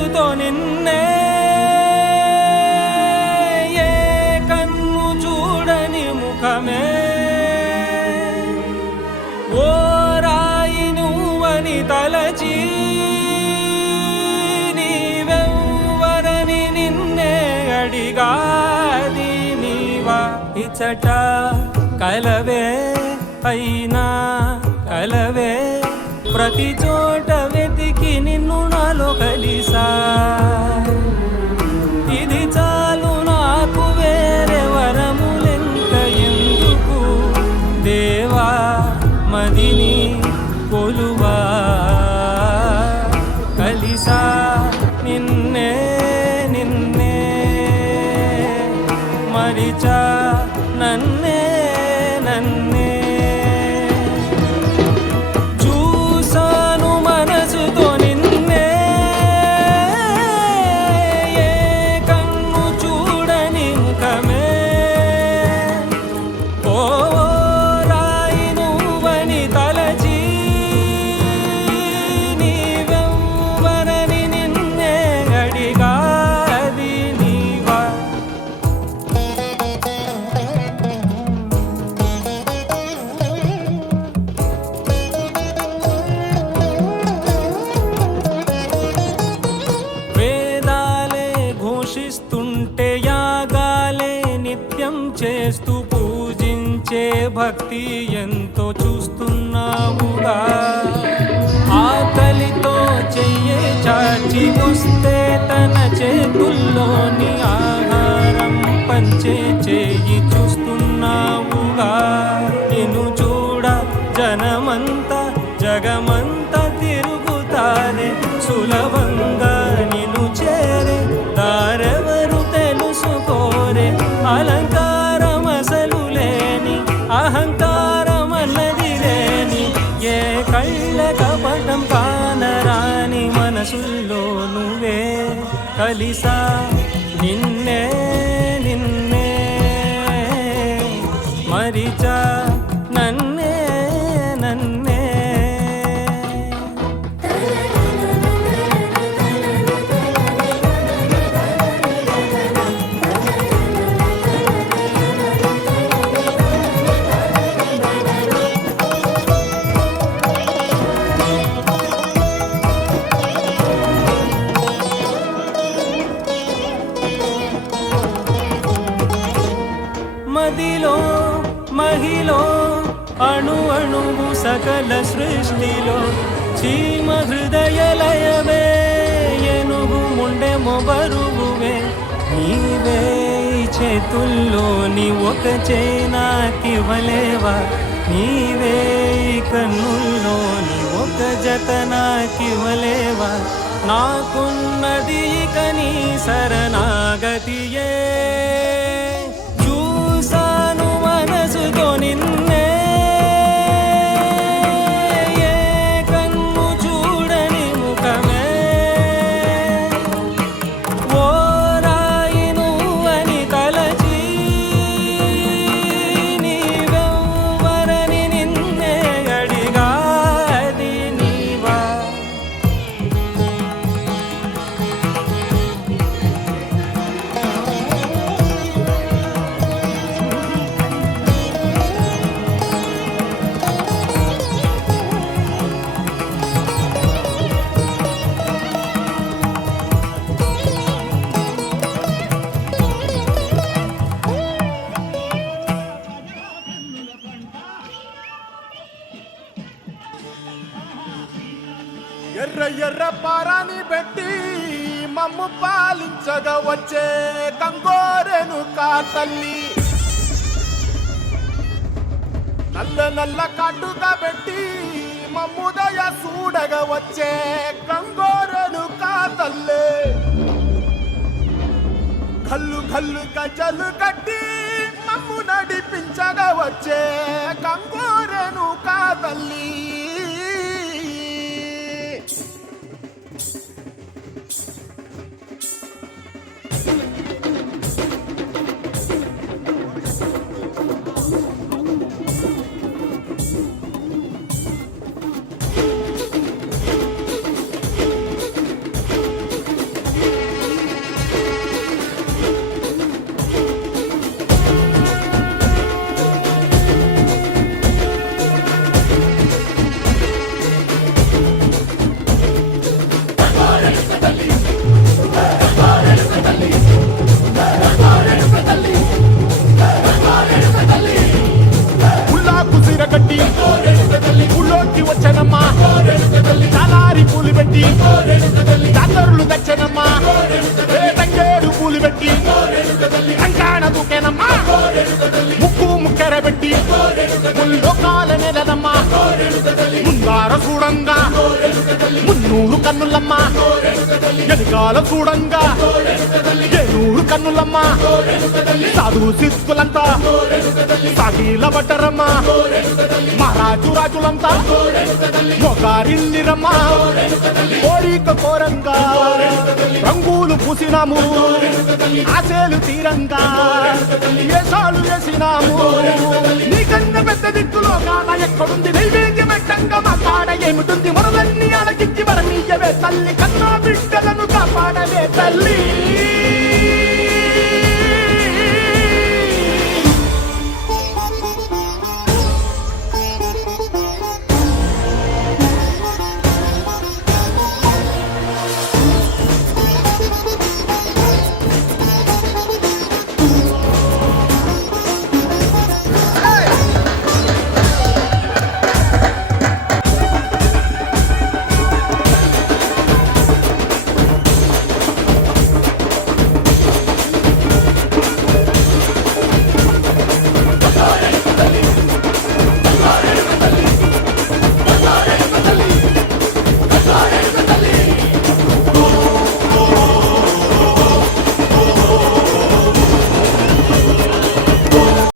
మనసుతో నిన్నే ఏ కన్ను చూడని ముఖమే ఓ రాయి నువ్వని తలచి నీవెవ్వరని నిన్నే అడిగాది నీవా ఇచ్చట కలవే అయినా కలవే ప్రతి చోట వెతికి నిన్ను నాలో కలిసా ఇది చాలు నాకు వేరే వరములెంక ఎందుకు దేవా మదిని కొలువా కలిసా నిన్నే నిన్నే మరిచా నన్నే నన్నే చూసాను మనసుతో నిన్నే ఏ కన్ను చూడని ముఖమే ఓ రాయి నువ్వని తలచి నీవెవ్వరని నిన్నే అడిగాది నీవా వేదాలే ఘోషిస్తుంటే యాగాలే నిత్యం చేస్తూ పూజించే భక్తి ఎంతో చూస్తున్నావుగా ఆకలితో చెయ్యే చాచి వస్తే తన చేతుల్లోని ఆహారం పంచే చేయి చూస్తున్నావుగా నిన్ను చూడ జనమంతా జగమంతా తిరుగుతారే సులభంగా నిన్ను చేరే దారెవరు తెలుసుకోరే అలంకారం అసలు లేని అహంకారం అన్నది లేని ఏ కళ్ళ కపటం కానరాని మనసుల్లో నువ్వే కలిసా నిన్నే నిన్నే మరిచా నన్నే నన్నే మదిలో మహిలో అణు అణువు సకల సృష్టిలో చీమ హృదయలయవే ఎనుగు ముండె మొబరువువే నీవే ఈ చేతుల్లోని ఒక చేనాకివ్వలేవా నీవే ఈ కన్నుల్లోని ఒక జత నాకివ్వలేవా నాకున్నది ఇక నీ శరణాగతియే చూసాను మనసుతో నిన్నే ఏ కన్ను చూడని ముఖమే ఓ రాయి నువ్వని తలచి నీవెవ్వరని నిన్నే అడిగాది నీవా ఎర్ర ఎర్ర పారాని పెట్టి మమ్ము పాలించగా వచ్చే కంగోరెను కా తల్లి నల్ల నల్ల కాటుగా పెట్టి మమ్ముదయ చూడగా వచ్చే కంగోరెను కా తల్లి కల్లు కల్లు గజలు కట్టి మమ్ము నడిపించగా వచ్చే కంగోరెను కా తల్లి పెట్టి జాతరులు తెచ్చనమ్మా తంగేడు పూలు పెట్టి కంకాణ దూకేనమ్మా ముక్కు ముక్కెర పెట్టి ముల్లోకాల నెలనమ్మా ముందార చూడంగా మున్నూరు కన్నులమ్మ ఎనకాల చూడంగా ఏనూరు కన్నులమ్మ సాధు సిద్ధులంతా సాగిల పడ్డరమ్మ మహారాజు రాజులంతా మొగారిల్లిరమ్మ కోరిక కోరంగా రంగులు పూసినాము ఆశలు తీరంగా వేషాలు వేసినాము నీకన్నా పెద్ద దిక్కులో కాన ఎక్కడుంది నైవేద్యం ఎట్టంగా మా కాడ ఏమిటుంది మొరలన్నీ అలకించి వరనీయవే తల్లి కన్నా బిడ్డలను కాపాడవే తల్లి